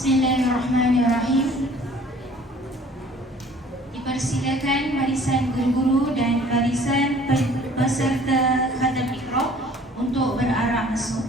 Bismillahirrahmanirrahim. Dipersilakan barisan guru-guru dan barisan peserta khatam Iqra untuk berarak masuk.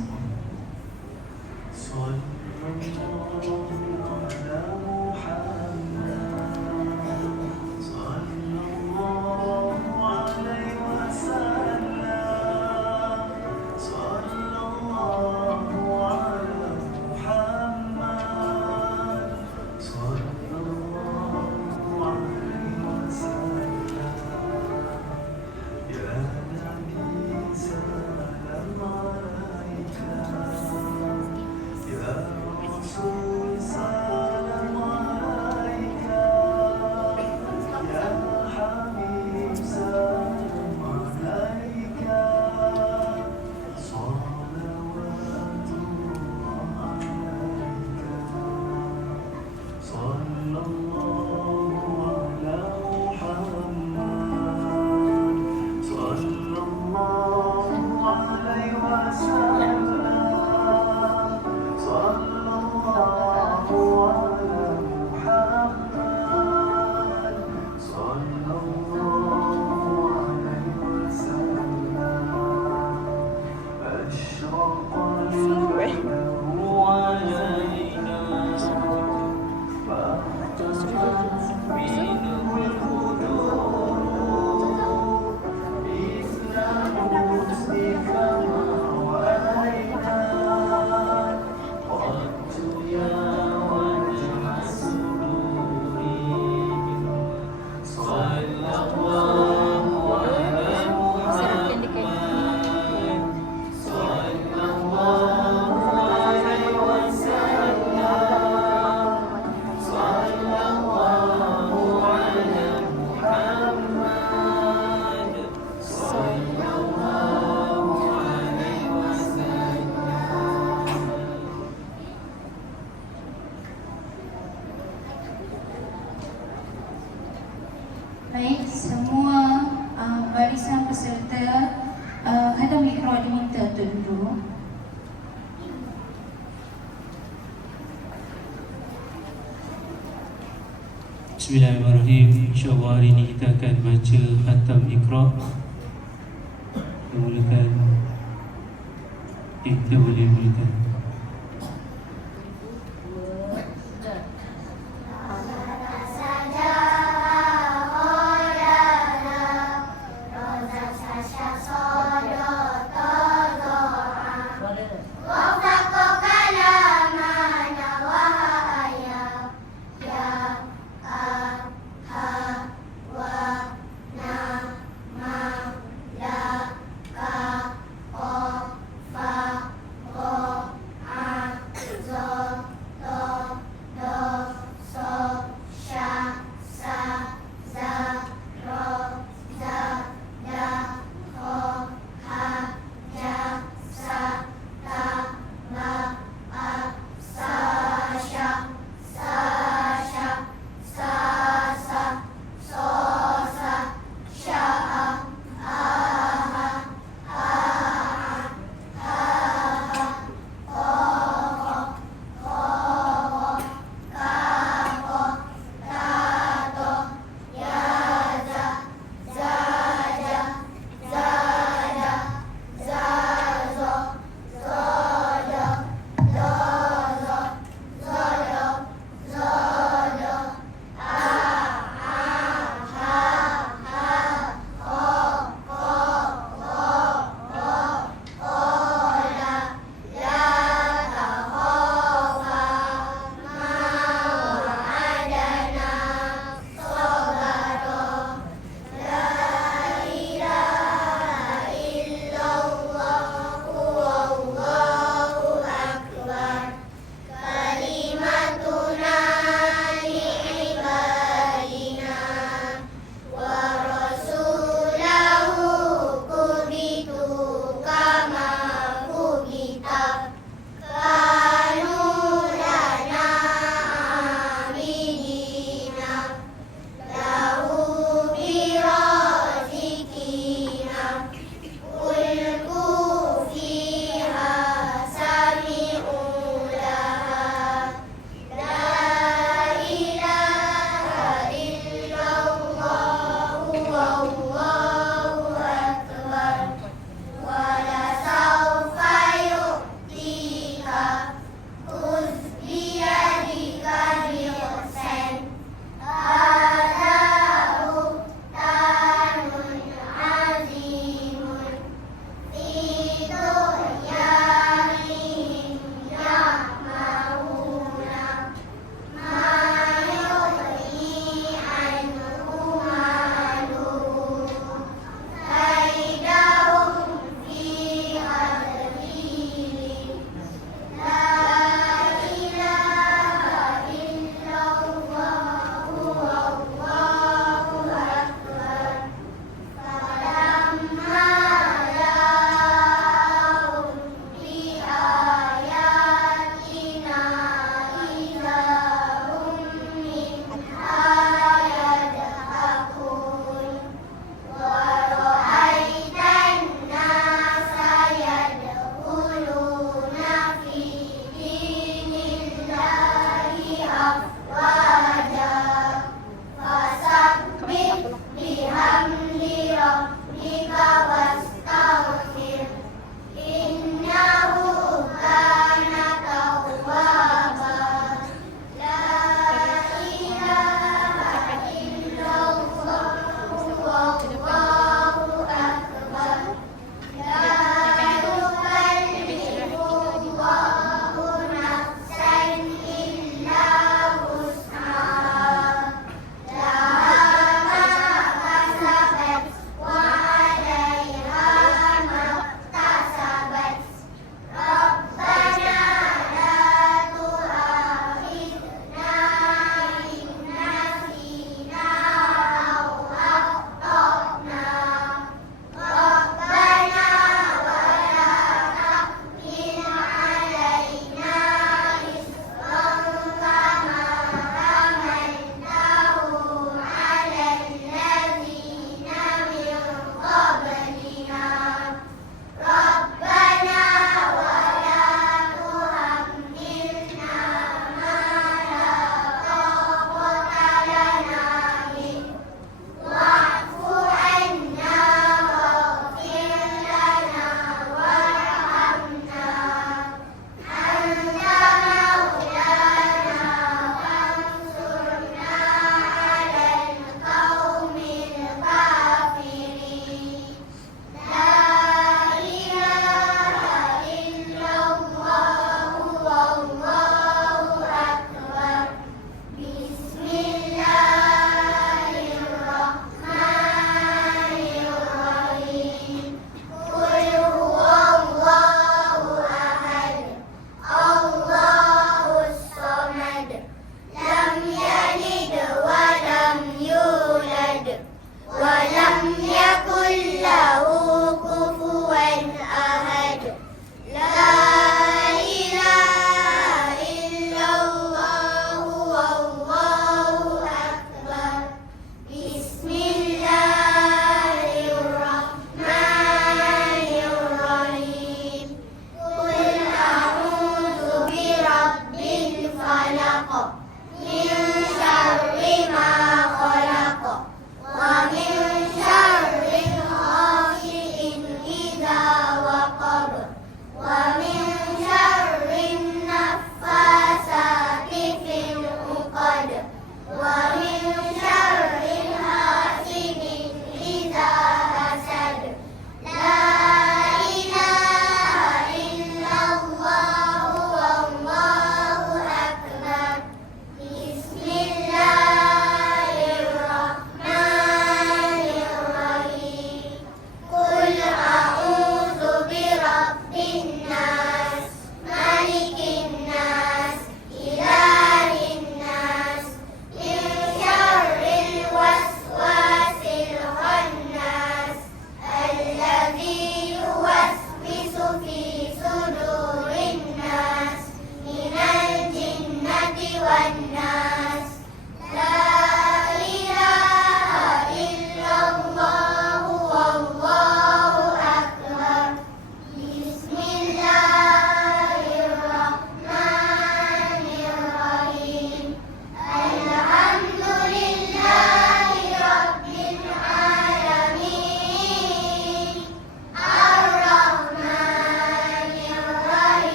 Baik, semua barisan peserta khatam Iqra diminta untuk duduk. Bismillahirrahmanirrahim. InsyaAllah hari ini kita akan baca khatam Iqra. Mulakan kita boleh mulakan.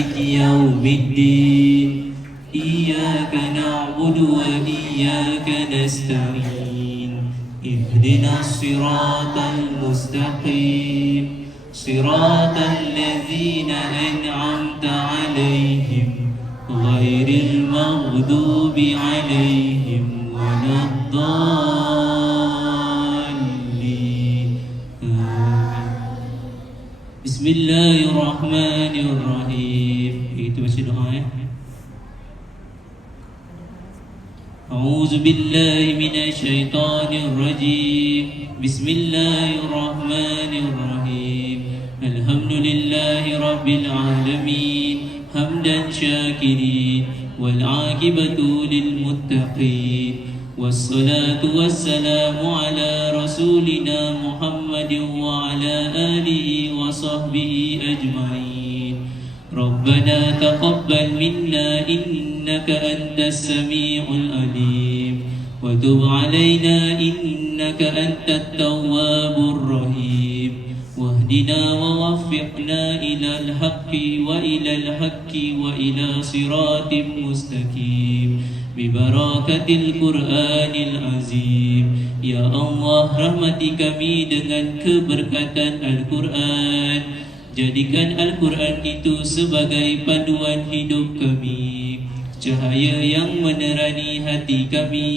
مالك يوم الدين إياك نعبد وإياك نستعين اهدنا الصراط المستقيم صراط الذين أنعمت عليهم غير المغضوب عليهم ولا الضالين بسم الله الرحمن الرحيم. Itu baca doa ya. أعوذ بالله من الشيطان الرجيم بسم الله الرحمن الرحيم الحمد لله رب العالمين حمدا شاكرين والعاقبة للمتقين والصلاة والسلام على رسولنا محمد وعلى آله وصحبه أجمعين ربنا تقبل منا إنك أنت السميع العليم وتب علينا إنك أنت التواب الرحيم واهدنا ووفقنا إلى الحق وإلى صراط مستقيم ببركة القرآن العظيم. Ya Allah, rahmati kami dengan keberkatan Al-Quran. Jadikan Al-Quran itu sebagai panduan hidup kami, cahaya yang menerani hati kami,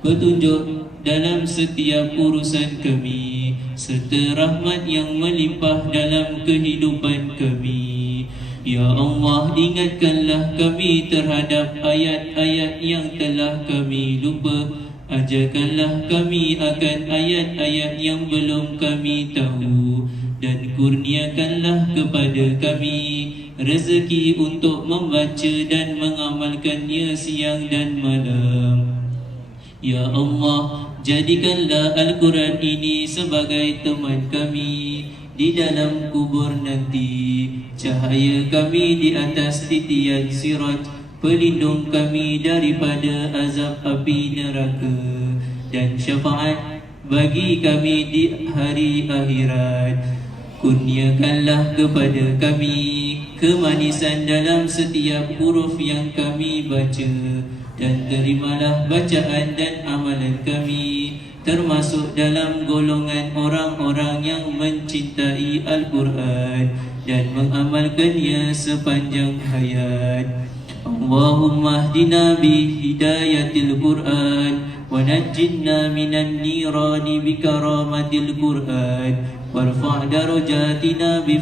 petunjuk dalam setiap urusan kami, serta rahmat yang melimpah dalam kehidupan kami. Ya Allah, ingatkanlah kami terhadap ayat-ayat yang telah kami lupa. Ajarkanlah kami akan ayat-ayat yang belum kami tahu, dan kurniakanlah kepada kami rezeki untuk membaca dan mengamalkannya siang dan malam. Ya Allah, jadikanlah Al-Quran ini sebagai teman kami di dalam kubur nanti, cahaya kami di atas titian sirat, pelindung kami daripada azab api neraka, dan syafaat bagi kami di hari akhirat. Kurniakanlah kepada kami kemanisan dalam setiap huruf yang kami baca, dan terimalah bacaan dan amalan kami, termasuk dalam golongan orang-orang yang mencintai Al-Quran dan mengamalkannya sepanjang hayat. Allahumma hdina bi hidayatil Quran wa najjinna minan nirani bi karamatil Quran warfa' darajatina bi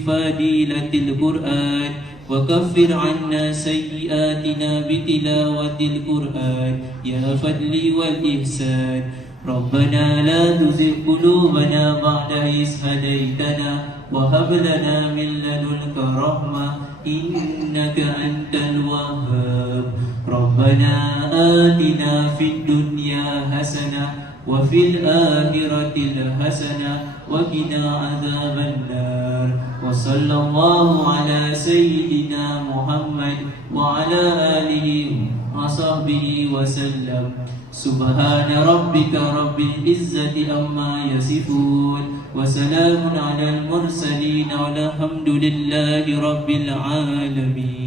fadilatil Quran wa kaffir 'anna sayyi'atina bi tilawatil Quran ya fadli wal ihsan. Rabbana la tuzigh qulubana ba'da idh hadaytana wa hab lana min ladunka rahmah innaka antal wahhab. Rabbana atina fid dunya hasanah wa fil akhirati hasanah wa qina adzaban nar. Wa sallallahu ala sayyidina Muhammad wa ala alihi wa sahbihi wa sallam. Subhana rabbika rabbil izzati amma yasifun wa salamun alal mursalin walhamdulillahi rabbil alamin.